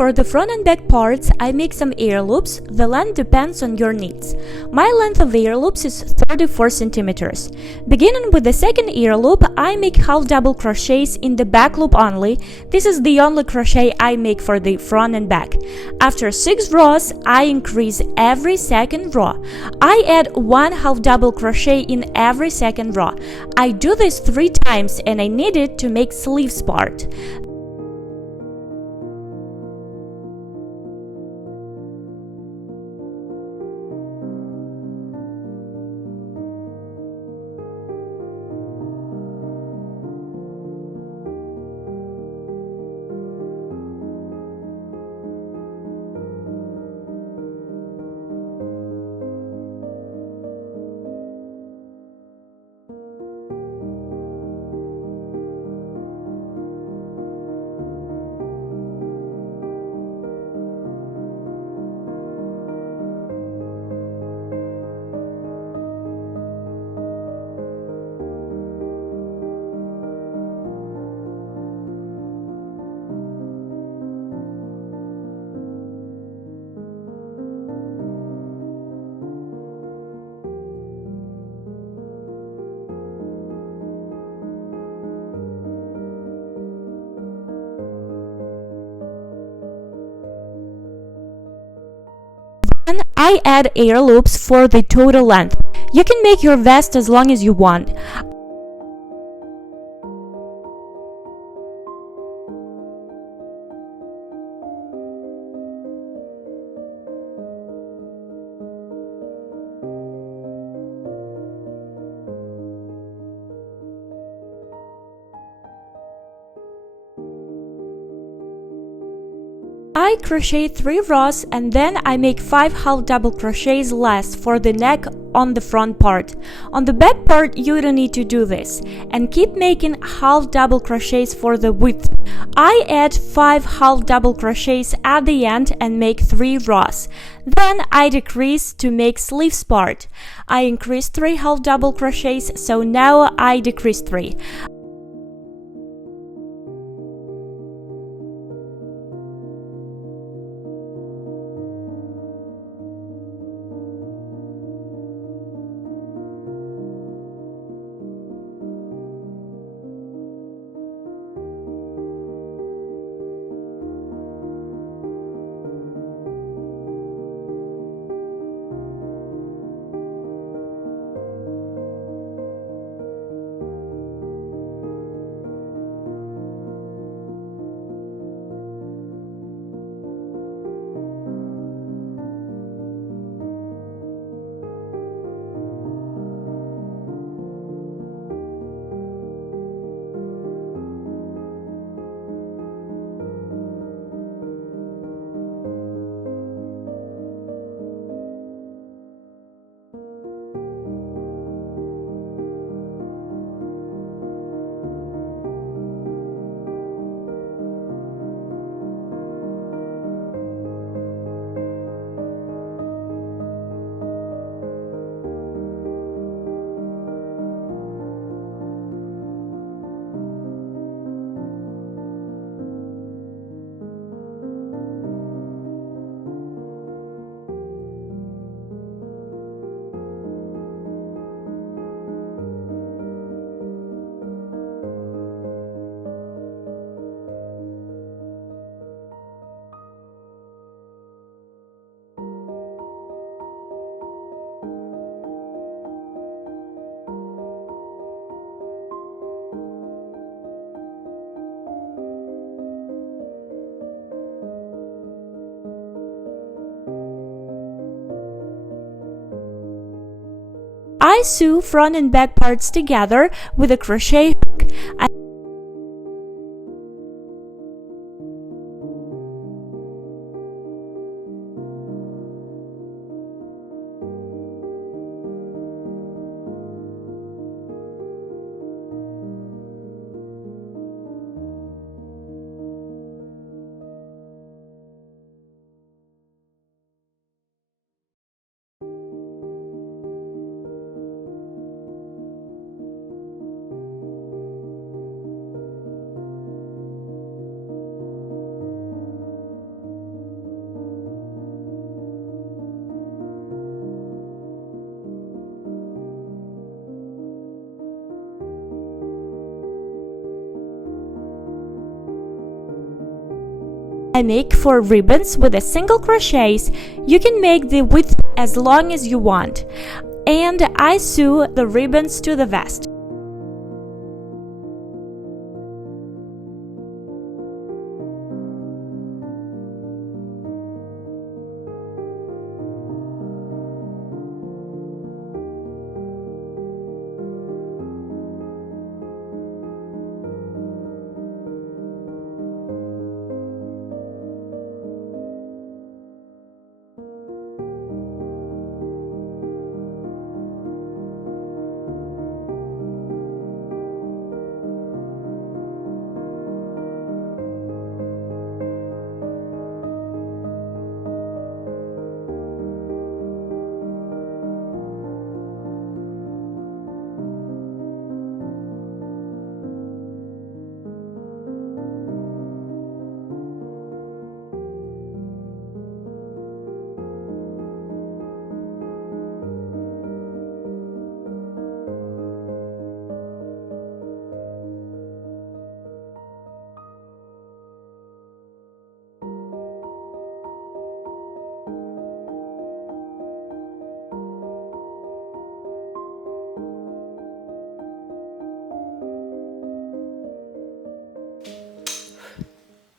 For the front and back parts, I make some air loops. The length depends on your needs. My length of air loops is 34 centimeters. Beginning with the second air loop, I make half double crochets in the back loop only. This is the only crochet I make for the front and back. After 6 rows, I increase every second row. I add 1 half double crochet in every second row. I do this 3 times and I need it to make sleeves part. Then I add air loops for the total length. You can make your vest as long as you want. I crochet 3 rows and then I make 5 half double crochets less for the neck on the front part. On the back part you don't need to do this, and keep making half double crochets for the width. I add 5 half double crochets at the end and make 3 rows. Then I decrease to make sleeves part. I increase 3 half double crochets, so now I decrease 3. I sew front and back parts together with a crochet hook. I make 4 ribbons with a single crochets. You can make the width as long as you want. And I sew the ribbons to the vest.